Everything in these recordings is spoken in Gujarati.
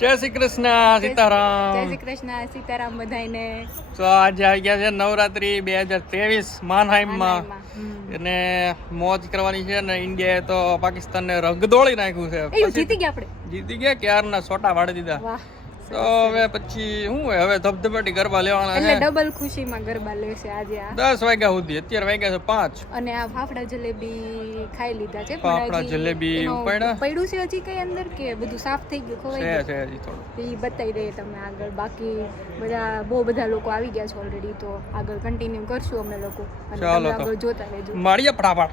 જય શ્રી કૃષ્ણ સીતારામ. જય શ્રી કૃષ્ણ સીતારામ બધાયને. તો આજે આવી ગયા છે નવરાત્રી 2023 માનહાઈમમાં અને મોજ કરવાની છે ને ઇન્ડિયાએ તો પાકિસ્તાનને રગદોળી નાખ્યું છે. જીતી ગયા આપણે. જીતી ગયા ક્યારના સોટા વાળી દીધા. વાહ. તો હવે પછી શું હોય, હવે ધબધબાટી ગરબા લેવાના એટલે છે. ડબલ ખુશીમાં ગરબા લેશે આજે આ 10 વાગ્યા સુધી. અત્યારે વાગ્યા છે 5. અને આ ફાફડા જલેબી ખાઈ લીધા છે. ફાફડા જલેબી પડ્યું છે હજી કઈ અંદર કે બધું સાફ થઈ ગયું ખવાઈ ગયું છે હજી થોડું. એ બતાવી દઈએ તમે આગળ. બાકી બધા બહુ બધા લોકો આવી ગયા છે ઓલરેડી, તો આગળ કન્ટિન્યુ કરશું અમે લોકો અને ચાલો તમે આગળ જોતા રહેજો. મળીએ ફટાફટ.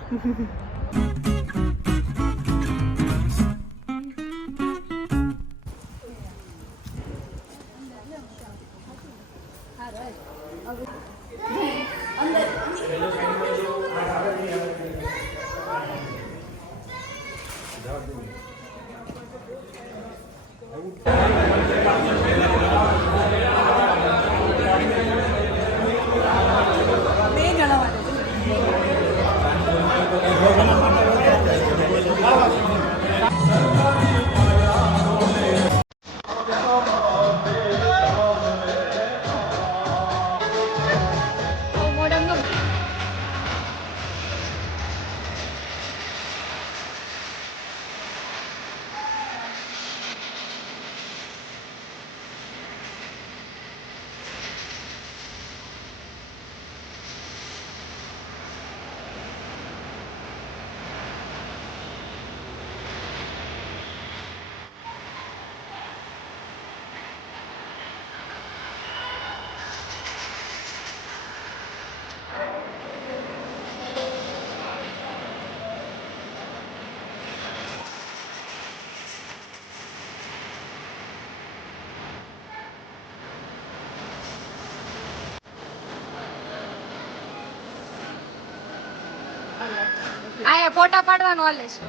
આ ફોટા પાડવાનું હાલે છે.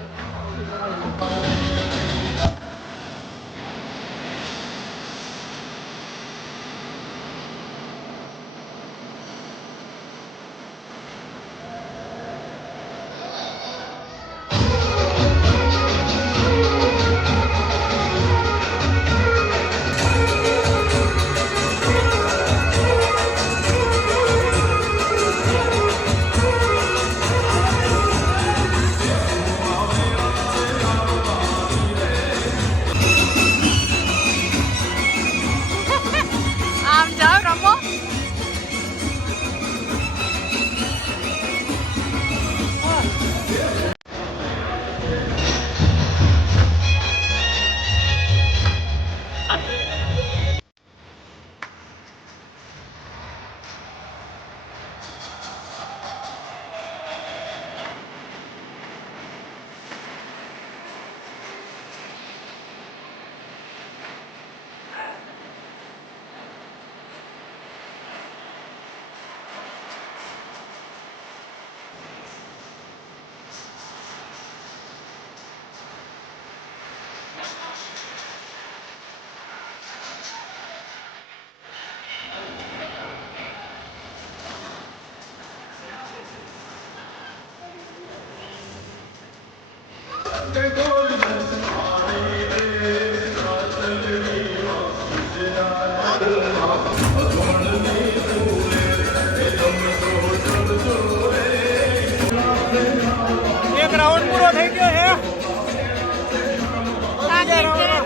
એક રાઉન્ડ પૂરો થઈ ગયો છે.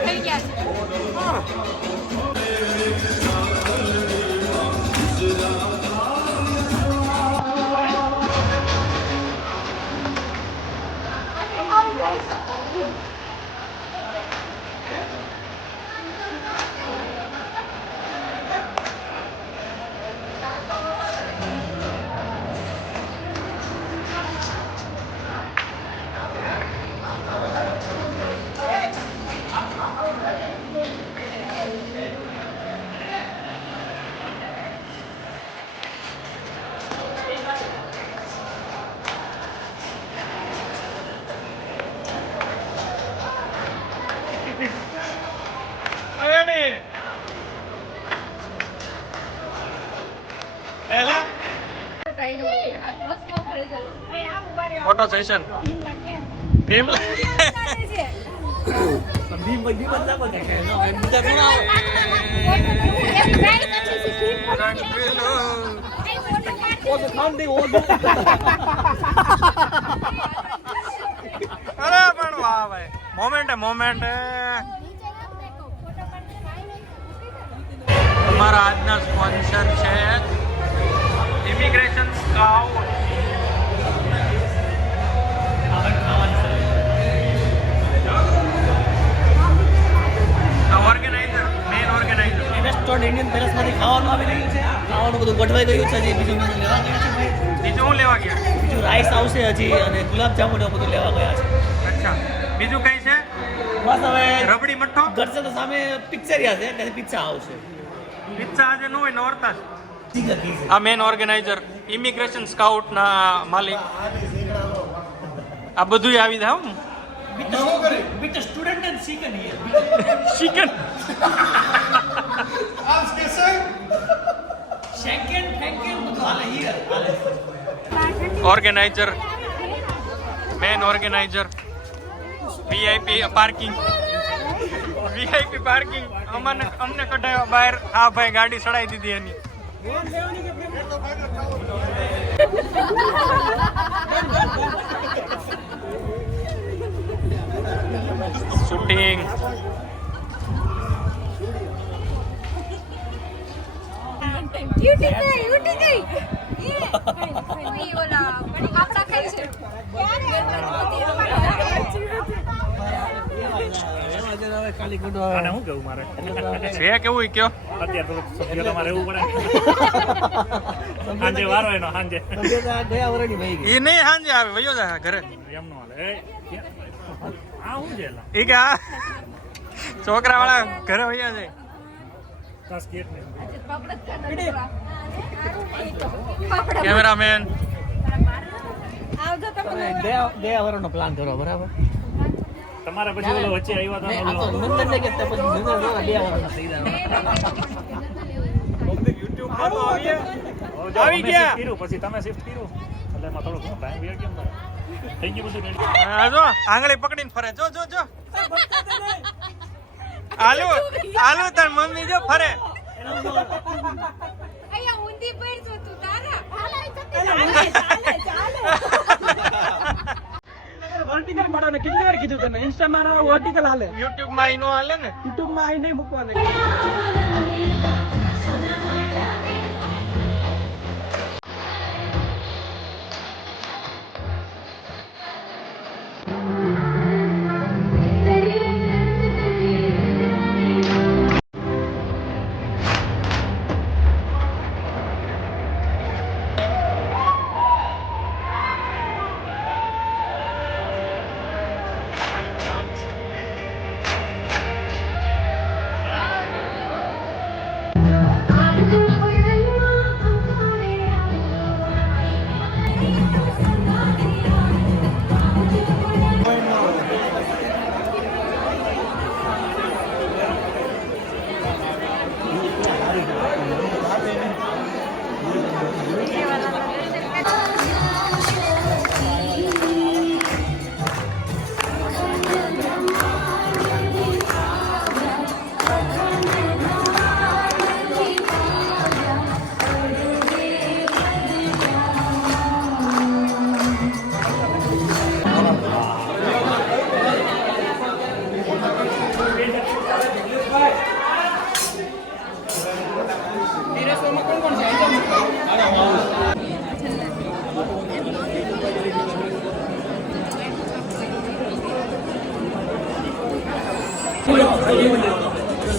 થઈ ગયા છે. ફોટો સેશન અરે પણ વાહ ભાઈ, મોમેન્ટ અમારા આજના સ્પોન્સર છે immigration scout. Main organiser restaurant Indian પેલેસમાંથી ખાવાનું આવી રહ્યું છે. ખાવાનું બધું ગોઠવાઈ ગયું છે. હજી બીજું મેનુ લેવા ગયા છે ભાઈ. બીજું હું લેવા ગયા? બીજું રાઈસ આવશે હજી અને ગુલાબજામુન એવું બધું લેવા ગયા છે. અચ્છા, બીજું કઈ છે? બસ હવે રબડી મઠ્ઠો ઘરસે તો સામે પિક્ચરિયા છે ત્યાંથી પિઝા આવશે. પિઝા આજે ન હોય, નોરતા જ. ઠીક છે. આ મેન ઓર્ગેનાઇઝર ઇમિગ્રેશન સ્કાઉટ ના માલિક. આ બધું આવી જાય. With the student and chicken here. Chicken Shanken બધું હાલે here. હાલે. Organiser, main organiser, VIP parking અમને કઢાયો બહાર. આ ભાઈ ગાડી ચડાવી દીધી એની. શૂટિંગ ખાલી ગુડો આને હું કેવું મારે છે કેવું ઈ કયો? અત્યારે તો સભ્ય તમારે એવું પડે સાંજે વારો એનો સાંજે ગયા વરની ભાઈ ઈ નહીં સાંજે આવે વયો જાય ઘરે. એમનો હાલે આ હું છે ઈ કે આ છોકરા વાળા ઘરે વયા જાય. કેમેરામેન ગયા વરનો પ્લાન કરો બરાબર. તમારા પછી ઓલો વચ્ચે આવ્યો તો નંદન ને કે પછી નંદન ગયા વરનો થઈ જાય આવી ગયા. પછી તમે શિફ્ટ કર્યું એટલે એમાં થોડું ઘણું ટાઈમ વેર કેમ થઈ ગયું બધું રેડી. જો આંગળી પકડીને ફરે. જો આલુ તાર મમ્મી જો ફરે. વર્ટિકલ પાડવાને કેટલી વાર કીધું તને? ઇન્સ્ટા માં વર્ટિકલ હાલે, યુટ્યુબ માં ઈ નો હાલે ને. યુટ્યુબ માં આ નહીં મૂકવાને.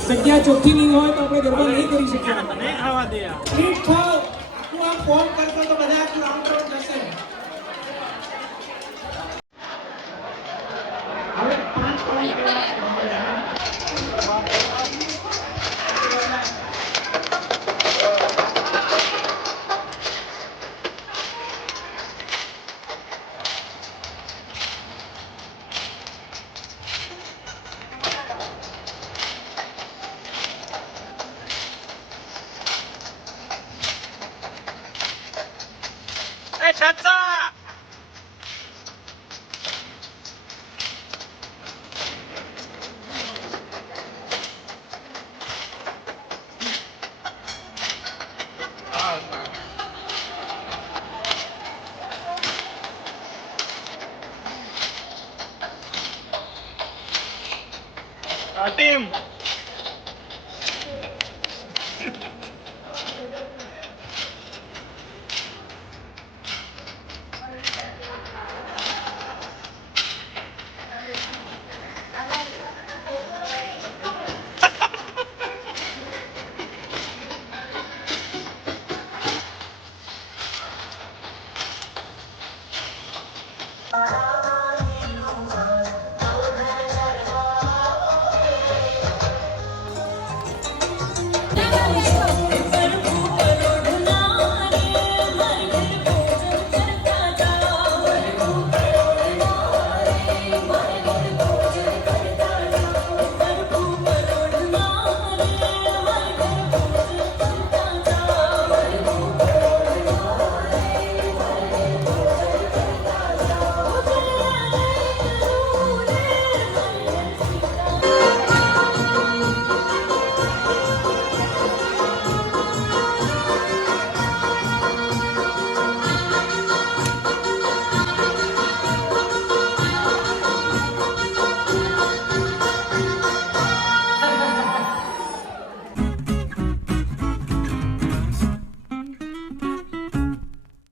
જગ્યા ચોખ્ખી નહીં હોય તો આપણે ગરબા નહીં કરી શકીએ. નહીં ખાવા દે. ઠીક થાવ. તું આમ ફોન કરતો તો બધા રાઉન્ડ રાઉન્ડ જશે. હવે 5 પોઈન્ટ ટીમ